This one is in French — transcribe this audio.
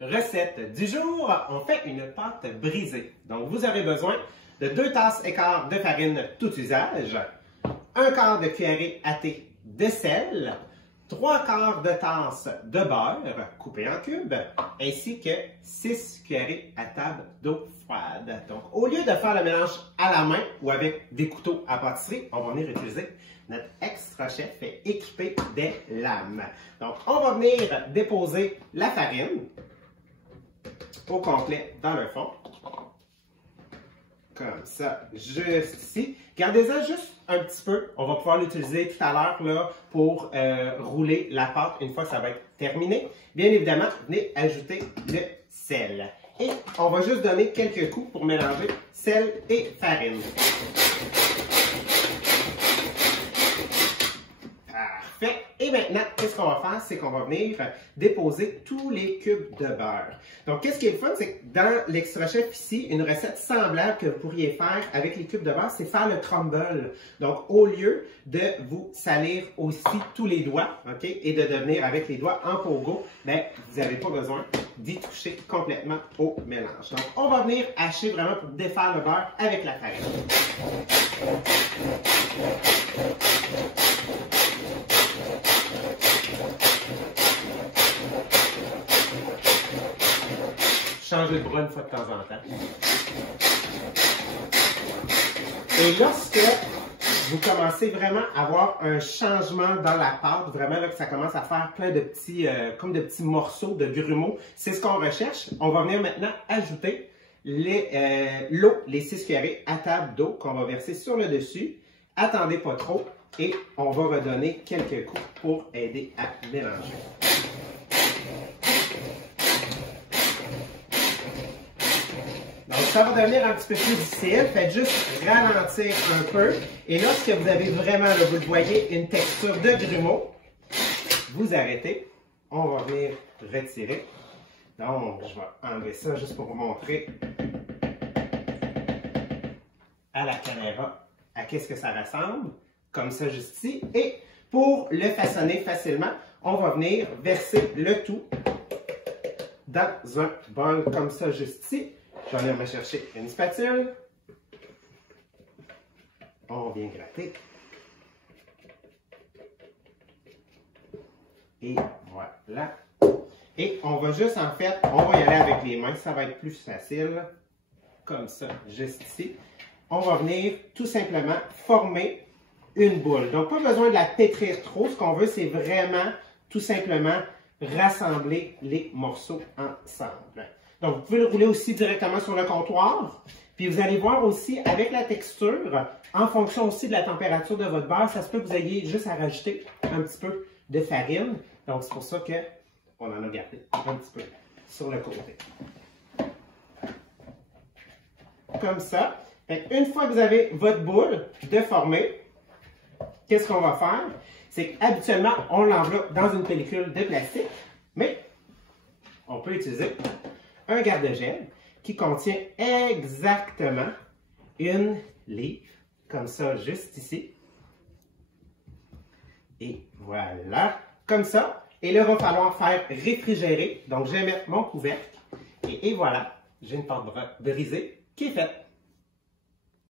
Recette du jour, on fait une pâte brisée. Donc, vous aurez besoin de 2 tasses et quart de farine tout usage, 1 quart de cuillerée à thé de sel, 3 quarts de tasse de beurre coupé en cubes, ainsi que 6 cuillerées à table d'eau froide. Donc, au lieu de faire le mélange à la main ou avec des couteaux à pâtisserie, on va venir utiliser notre extra chef équipé des lames. Donc, on va venir déposer la farine au complet dans le fond. Comme ça, juste ici. Gardez-en juste un petit peu. On va pouvoir l'utiliser tout à l'heure pour rouler la pâte une fois que ça va être terminé. Bien évidemment, venez ajouter le sel. Et on va juste donner quelques coups pour mélanger sel et farine. Parfait. Et maintenant, qu'est-ce qu'on va faire? C'est qu'on va venir déposer tous les cubes de beurre. Donc, qu'est-ce qui est le fun? C'est que dans l'Extra Chef ici, une recette semblable que vous pourriez faire avec les cubes de beurre, c'est faire le crumble. Donc, au lieu de vous salir aussi tous les doigts, OK, et de devenir avec les doigts en pogo, ben, vous n'avez pas besoin d'y toucher complètement au mélange. Donc, on va venir hacher vraiment pour défaire le beurre avec la farine. Changer le bras une fois de temps en temps. Et lorsque vous commencez vraiment à avoir un changement dans la pâte, vraiment là, que ça commence à faire plein de petits, comme de petits morceaux de grumeaux, c'est ce qu'on recherche. On va venir maintenant ajouter l'eau, les 6 cuillerées à table d'eau qu'on va verser sur le dessus. Attendez pas trop et on va redonner quelques coups pour aider à mélanger. Donc, ça va devenir un petit peu plus difficile. Faites juste ralentir un peu. Et lorsque vous avez vraiment, là, vous le voyez, une texture de grumeau, vous arrêtez. On va venir retirer. Donc, je vais enlever ça juste pour vous montrer à la caméra à qu'est-ce que ça ressemble. Comme ça, juste ici. Et pour le façonner facilement, on va venir verser le tout dans un bol comme ça, juste ici. Je vais venir me chercher une spatule. On vient gratter. Et voilà. Et on va juste, en fait, on va y aller avec les mains. Ça va être plus facile. Comme ça, juste ici. On va venir tout simplement former une boule. Donc, pas besoin de la pétrir trop. Ce qu'on veut, c'est vraiment tout simplement rassembler les morceaux ensemble. Donc, vous pouvez le rouler aussi directement sur le comptoir. Puis, vous allez voir aussi, avec la texture, en fonction aussi de la température de votre beurre, ça se peut que vous ayez juste à rajouter un petit peu de farine. Donc, c'est pour ça qu'on en a gardé un petit peu sur le côté. Comme ça. Fait une fois que vous avez votre boule déformée, qu'est-ce qu'on va faire? C'est qu'habituellement, on l'enveloppe dans une pellicule de plastique, mais on peut utiliser un garde-gel qui contient exactement 1 livre, comme ça, juste ici. Et voilà, comme ça. Et là, il va falloir faire réfrigérer. Donc, je vais mettre mon couvercle. Et voilà, j'ai une pâte brisée qui est faite.